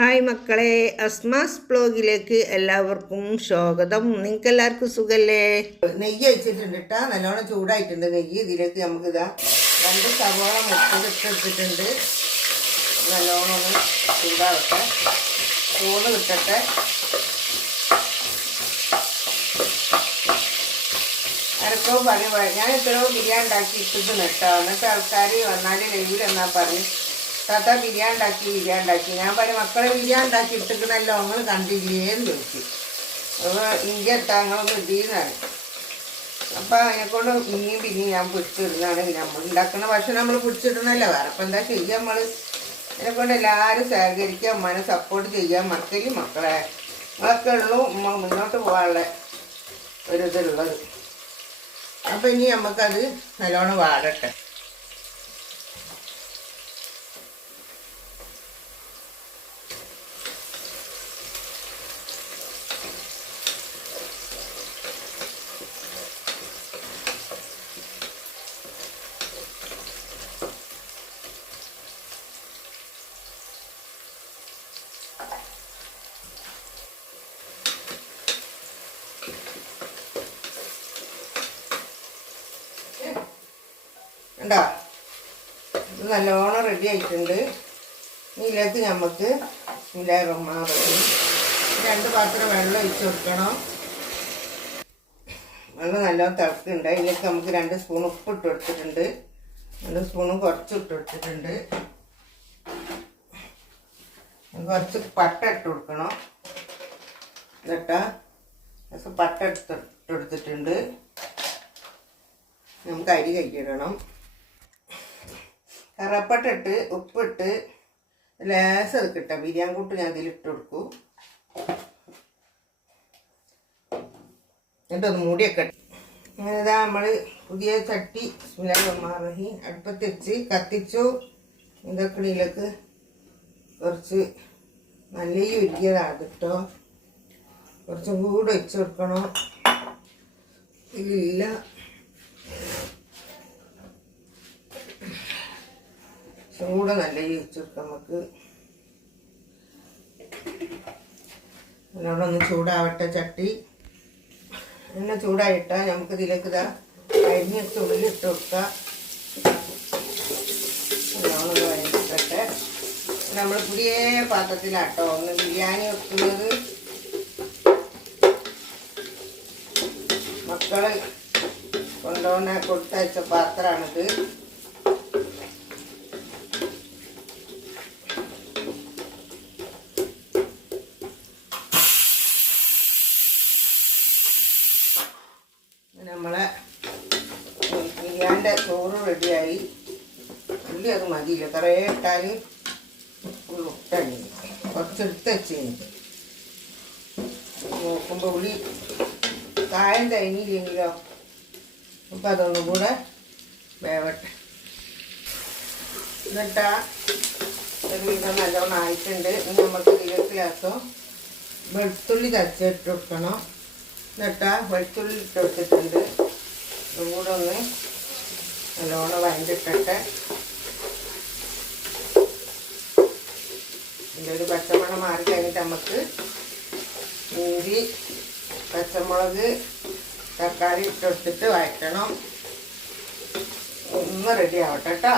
Hi മക്കളെ, അസ്മാസ് ബ്ലോഗിലേക്ക് എല്ലാവർക്കും സ്വാഗതം. നിങ്ങൾക്ക് എല്ലാവർക്കും സുഖല്ലേ? നെയ്യ് വെച്ചിട്ടുണ്ട് കേട്ടോ, നല്ലോണം ചൂടായിട്ടുണ്ട് നെയ്യ്. ഇതിലേക്ക് നമുക്ക് ഇതാ 2 സവാള മുട്ടത്തിട്ടെടുത്തിട്ടുണ്ട്. നല്ലോണം ഒന്ന് ചൂടാവട്ടെ, ചൂട് കിട്ടട്ടെ. ആരൊക്കെ ഞാൻ എത്രയോ ബിരിയാണി ഉണ്ടാക്കി ഇട്ടിട്ട് കേട്ടോ. എന്നിട്ട് ആൾക്കാർ വന്നാൽ ലൈവിൽ എന്നാ പറഞ്ഞ് താത്ത ബിരിയാണി ഉണ്ടാക്കി. ഞാൻ പറയും മക്കളെ ബിരിയാണി ഉണ്ടാക്കി ഇട്ടിക്കണല്ലോ, നിങ്ങൾ കണ്ടില്ലേന്ന് ചോദിച്ചു. അപ്പോൾ ഇന്ത്യ എത്താങ്ങളൊന്നും ഇടീന്നാണ്. അപ്പം അതിനെക്കൊണ്ട് പിന്നെയും ഞാൻ പിടിച്ചിടുന്നതാണ്. നമ്മൾ ഉണ്ടാക്കുന്ന ഭക്ഷണം നമ്മൾ പിടിച്ചിടണമല്ലോ, വേറെ അപ്പം എന്താ ചെയ്യുക നമ്മൾ. അതിനെക്കൊണ്ട് എല്ലാവരും സഹകരിക്കുക, അമ്മനെ സപ്പോർട്ട് ചെയ്യാൻ മക്കളെ നിങ്ങളൊക്കെ ഉള്ളൂ മുന്നോട്ട് പോകാനുള്ള ഒരിതുള്ളത്. അപ്പം ഇനി നമുക്കത് നല്ലോണം വാടട്ടെ. കണ്ടോ, ഇത് നല്ലോണം റെഡി ആയിട്ടുണ്ട്. ഇതിലേക്ക് നമുക്ക് 2 പാത്രം വെള്ളം ഒഴിച്ച് കൊടുക്കണം. വെള്ളം നല്ലോണം തിളക്കുന്നുണ്ട്. ഇതിലേക്ക് നമുക്ക് 2 സ്പൂൺ ഉപ്പ് ഇട്ട് കൊടുത്തിട്ടുണ്ട്. 2 സ്പൂണും കുറച്ച് ഇട്ട് കൊടുത്തിട്ടുണ്ട്. കുറച്ച് പട്ട ഇട്ട് കൊടുക്കണം. എന്നിട്ട് പട്ട ഇട്ടെടുത്തിട്ടുണ്ട്. നമുക്ക് അരി കഴുകിയിടണം. കറപ്പട്ട ഇട്ട് ഉപ്പിട്ട് ലേശം അത് കിട്ടാം. ബിരിയാണി കൂട്ട് ഞാൻ ഇതിലിട്ട് കൊടുക്കും. എന്നിട്ടൊന്ന് മൂടിയൊക്കെ അങ്ങനെ ഇതാ നമ്മൾ പുതിയ ചട്ടി ബിസ്മില്ലാഹിർ അടുപ്പത്ത് വെച്ച് കത്തിച്ചു. ഇതൊക്കെ ഇതിലേക്ക് കുറച്ച് നല്ല ഉരുക്കിയതാണ് കേട്ടോ. കുറച്ചും കൂടെ വെച്ച് കൊടുക്കണം. ഇല്ല കൂടെ നല്ല വെച്ചെടുക്കാം. നമുക്ക് നല്ലോണം ഒന്ന് ചൂടാവട്ടെ ചട്ടി. എണ്ണ ചൂടായിട്ടാൽ നമുക്ക് ഇതിലേക്ക് ഇതാ അരിഞ്ഞ ഉള്ളിൽ ഇട്ട് കൊടുക്കാം. നല്ലോണം വഴറ്റിട്ടെ. നമ്മൾ പുതിയ പാത്രത്തിലാട്ടോ ഒന്ന് ബിരിയാണി വെക്കുന്നത്. മക്കള് കൊണ്ടുപോകുന്ന കൊടുത്തയച്ച പാത്രമാണിത്. നമ്മളെ ബിരിയാണിൻ്റെ ചോറ് റെഡിയായി. ഉള്ളി അത് മതിയില്ല, കുറേ ഇട്ടാൽ ഉള്ളി കുറച്ചെടുത്ത് വെച്ച് നോക്കുമ്പോൾ ഉള്ളി കായം തേങ്ങിയില്ലെങ്കിലോ. അപ്പം അതൊന്നും കൂടെ വേവട്ടെ. എന്നിട്ടാ ഒരു വിധം നല്ലോണം ആയിട്ടുണ്ട്. ഇനി നമുക്ക് ഇതിലേക്ക് ലാസം വെളുത്തുള്ളി തച്ചിട്ട് കൊടുക്കണം. എന്നിട്ടാ വെളുത്തുള്ളി ഇട്ട് കൊടുത്തിട്ടുണ്ട്. ഇതും കൂടെ ഒന്ന് നല്ലോണം വഴണ്ടിട്ടെ. ഇതിൻ്റെ ഒരു പച്ചമണം മാറി കഴിഞ്ഞിട്ട് നമുക്ക് ഇഞ്ചി പച്ചമുളക് തക്കാളി ഇട്ടെടുത്തിട്ട് വഴറ്റണം. ഒന്ന് റെഡി ആവട്ടെ കേട്ടോ.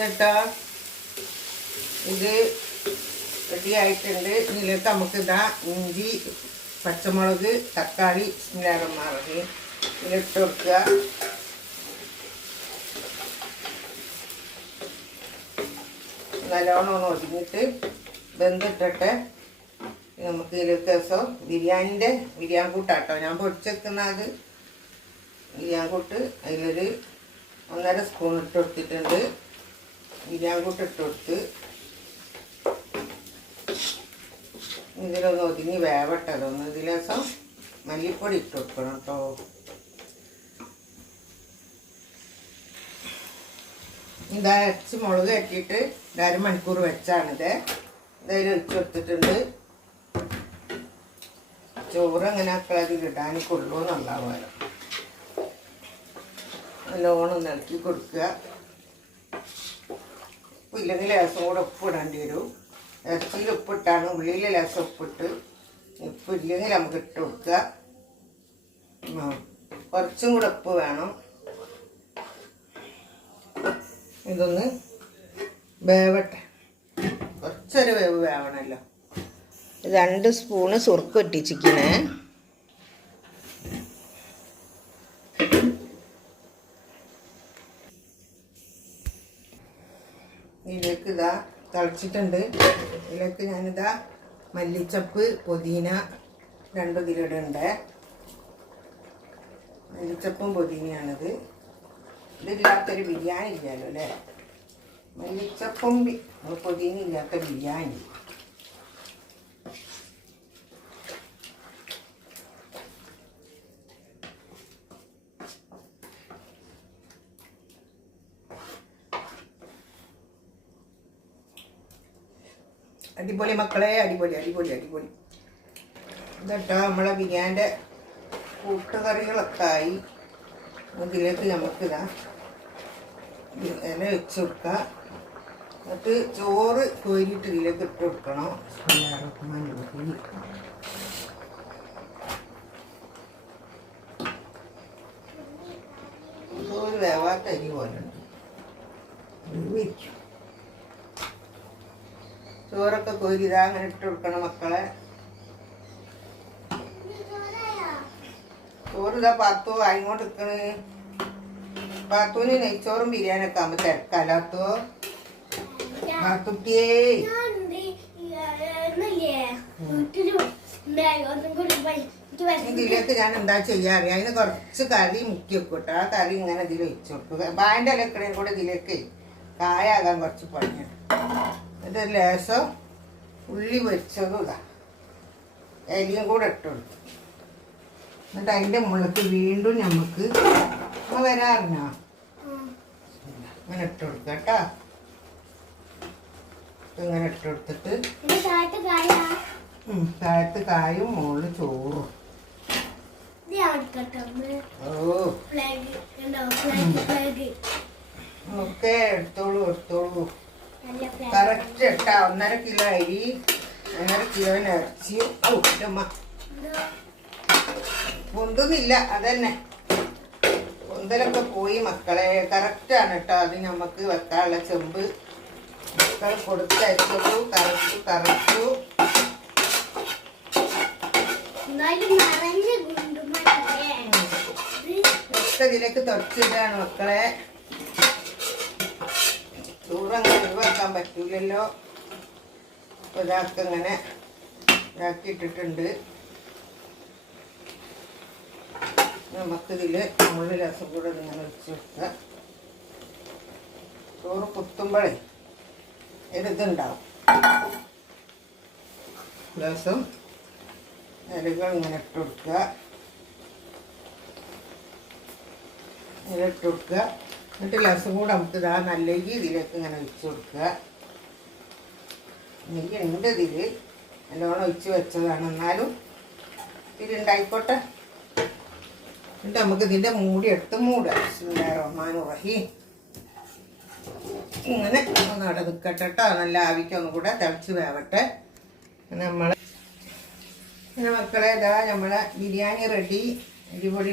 എന്നിട്ടോ ഇത് റെഡി ആയിട്ടുണ്ട്. ഇതിലേക്ക് നമുക്ക് ഇതാ ഇഞ്ചി പച്ചമുളക് തക്കാളി ബിസ്മില്ലാഹിർ ഇതിലിട്ട് കൊടുക്കുക. നല്ലോണം ഒന്ന് ഒതുങ്ങിയിട്ട് വെന്തിട്ടെ നമുക്ക് ഇതിലേക്ക് ദിവസം ബിരിയാണി കൂട്ടാട്ടോ ഞാൻ പൊടിച്ചെക്കുന്നത്. ബിരിയാണി കൂട്ട് അതിലൊരു 1.5 സ്പൂൺ ഇട്ട് കൊടുത്തിട്ടുണ്ട്. ബിരിയാണി കൂട്ട് ഇട്ട് കൊടുത്ത് ഇതിലൊന്ന് ഒതുങ്ങി വേവട്ടെ. അതൊന്ന് ഇതിൽ ദിവസം മല്ലിപ്പൊടി ഇട്ട് കൊടുക്കണം കേട്ടോ. ഇതാ ഇറച്ചി മുളക് കെട്ടിയിട്ട് 1/2 മണിക്കൂർ വെച്ചാണിത്. ഇതതിൽ ഒഴിച്ച് കൊടുത്തിട്ടുണ്ട്. ചോറ് എങ്ങനെ അതിൽ ഇടാനിക്കൊള്ളൂ എന്നുണ്ടാവുമല്ലോ. നല്ലോണം നിലക്കി കൊടുക്കുക. ഉപ്പില്ലെങ്കിൽ ലേസം കൂടെ ഉപ്പ് ഇടേണ്ടി വരും. ഇറച്ചിയിൽ ഉപ്പിട്ടാണ്, ഉള്ളിൽ ലേസം ഉപ്പിട്ട്, ഉപ്പില്ലെങ്കിൽ നമുക്ക് ഇട്ട് കൊടുക്കുക. കുറച്ചും കൂടെ ഉപ്പ് വേണം. ഇതൊന്ന് വേവട്ടെ, കുറച്ചൊരു വേവ് വേവണമല്ലോ. 2 സ്പൂണ് സുർക്ക് ഇട്ടിച്ചിക്കണേ. ഇതിലേക്ക് ഇതാ തിളച്ചിട്ടുണ്ട്. ഇതിലേക്ക് ഞാനിതാ മല്ലിച്ചപ്പ്, പുതിന 2 ഇതിലിടുണ്ട്. മല്ലിച്ചപ്പും പുതിനയാണിത്. ഇതില്ലാത്തൊരു ബിരിയാണി ഇല്ലല്ലോ അല്ലേ. മല്ലിച്ചപ്പും പുതിന ഇല്ലാത്ത ബിരിയാണി. അടിപൊളി മക്കളെ, അടിപൊളി അടിപൊളി അടിപൊളി. ഇതട്ടോ നമ്മളെ ബിരിയാണിൻ്റെ കൂട്ടുകറികളൊക്കെ ആയി. ഇതിലേക്ക് നമുക്കിതാ ഇല വെച്ച് കൊടുക്കുക. എന്നിട്ട് ചോറ് കോരിയിട്ട് ഇതിലേക്ക് ഇട്ട് കൊടുക്കണം. ചോറ് വേവാത്ത അരി പോലെ ഉണ്ട്. വെച്ചു ചോറൊക്കെ കോരി ഇതാ അങ്ങനെ ഇട്ട് കൊടുക്കണം മക്കളെ. ചോറ് ഇതാ പാത്തു ആയിങ്ങോട്ട് നിൽക്കണ്. പാത്തൂന് നെയ്ച്ചോറും ബിരിയാണിയൊക്കെ ആകുമ്പോൾ തിരക്കാലാത്തോ പാത്തുട്ടിയേ. ഇതിലേക്ക് ഞാൻ എന്താ ചെയ്യാ അറിയാം, അതിന് കുറച്ച് കറി മുക്കി വെക്കോട്ടെ. ആ കറി ഇങ്ങനെ ഇതിൽ വെച്ച് കൊടുക്കുക. ബാൻ്റെ ഇലക്കടയും കൂടെ ഇതിലേക്ക് കായാകാൻ കുറച്ച് പണിയാണ്. എന്നിട്ട് ലേശം ഉള്ളി പൊരിച്ചതും ഇതാ എലിയും കൂടെ ഇട്ട് കൊടുക്കും. എന്നിട്ട് അതിൻ്റെ മുകളിലേക്ക് വീണ്ടും നമുക്ക് വരാറിഞ്ഞോ ഇങ്ങനെ ഇട്ട് കൊടുക്കുക കേട്ടോ. ഇങ്ങനെ ഇട്ട് കൊടുത്തിട്ട് താഴത്ത് കായും മുകളിൽ ചോറും. ഒക്കെ എടുത്തോളൂ എടുത്തോളൂ. കറക്റ്റ് ഇട്ടാ 1.5 കിലോ അരി, 1.5 കിലോന് ഇറച്ചിയും. അമ്മ പൊന്തൊന്നുമില്ല, അതന്നെ പൊന്തലൊക്കെ പോയി മക്കളെ. കറക്റ്റാണ് കേട്ടോ. അത് നമുക്ക് വെക്കാനുള്ള ചെമ്പ് മക്കൾ കൊടുത്തയച്ചതു കറക്റ്റു. ഒക്കെ ഇതിലേക്ക് തുടച്ചിട്ടാണ് മക്കളെ. ചോറങ്ങനെ ഒഴിവാക്കാൻ പറ്റൂലല്ലോ. അപ്പോൾ ഇതാക്കി ഇങ്ങനെ ഇതാക്കിയിട്ടിട്ടുണ്ട്. നമുക്കിതിൽ മുകളിൽ രസം കൂടെ ഇങ്ങനെ വെച്ച് വെക്കുക. ചോറ് കുത്തുമ്പോഴേ ഇതുണ്ടാവും. രസം ഇലകൾ ഇങ്ങനെ ഇട്ട് കൊടുക്കുക. ഇല ഇട്ട് കൊടുക്കുക. എന്നിട്ട് രസം കൂടെ നമുക്ക് ഇതാ നല്ല ഇതിലേക്ക് ഇങ്ങനെ ഒഴിച്ച് കൊടുക്കുക. നെയ്യ് ഉണ്ട് ഇതിൽ, നല്ലോണം ഒഴിച്ച് വെച്ചതാണ്. എന്നാലും ഇതിലുണ്ടായിക്കോട്ടെ. എന്നിട്ട് നമുക്ക് ഇതിൻ്റെ മൂടി എടുത്ത് മൂടാം. റഹ്മാനുറഹീം. ഇങ്ങനെ ഒന്ന് അവിടെ നിൽക്കട്ടെ കേട്ടോ. നല്ല ആവിക്കൊന്നും കൂടെ തിളച്ച് വേവട്ടെ. നമ്മൾ പിന്നെ മക്കളെ ഇതാ നമ്മളെ ബിരിയാണി റെഡി. അടിപൊളി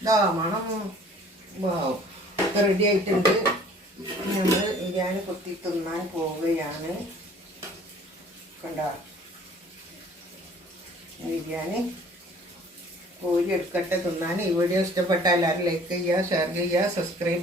ഇതാ മണം റെഡി ആയിട്ടുണ്ട്. നമ്മൾ ബിരിയാണി കുത്തി തിന്നാൻ പോവുകയാണ്. കണ്ടോ ബിരിയാണി കോരി എടുക്കട്ടെ തിന്നാൻ. ഈ വീഡിയോ ഇഷ്ടപ്പെട്ടാൽ എല്ലാവരും ലൈക്ക് ചെയ്യുക, ഷെയർ ചെയ്യുക, സബ്സ്ക്രൈബ് ചെയ്യുക.